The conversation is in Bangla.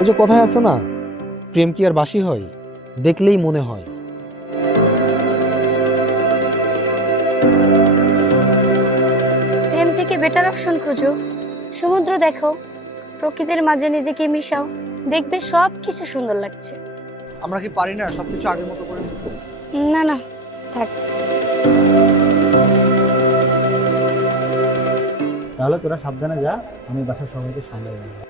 ওই যে কথায় আছে না, প্রেম কি আর বাসি হয়, দেখলেই মনে হয়। প্রেম থেকে বেটার অপশন খুঁজো, সমুদ্র দেখো, প্রকৃতির মাঝে নিজেকে মিশাও, দেখবে সব কিছু সুন্দর লাগছে। আমরা কি পারি না সবকিছু আগের মতো করে নিতে? না না, থাক। তাহলে তোরা সাবধানে যা, আমি বাসার সবাইকে সামলাই রাখবো।